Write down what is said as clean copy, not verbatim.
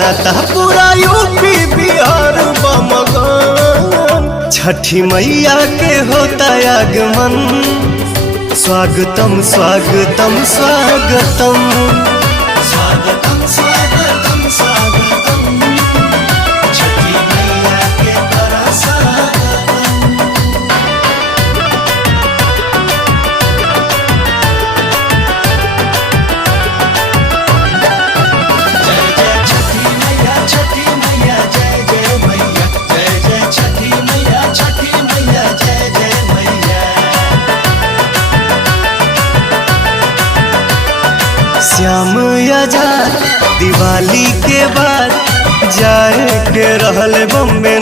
नाता पूरा यूपी बिहार बमगन छठी मैया के होता आगमन। स्वागतम स्वागतम स्वागतम स्वागतम स्वागतम स्वागतम छठी मैया के बड़ा स्वागतम। श्याम आजाद दिवाली के बाद जाए के रहल बम्बे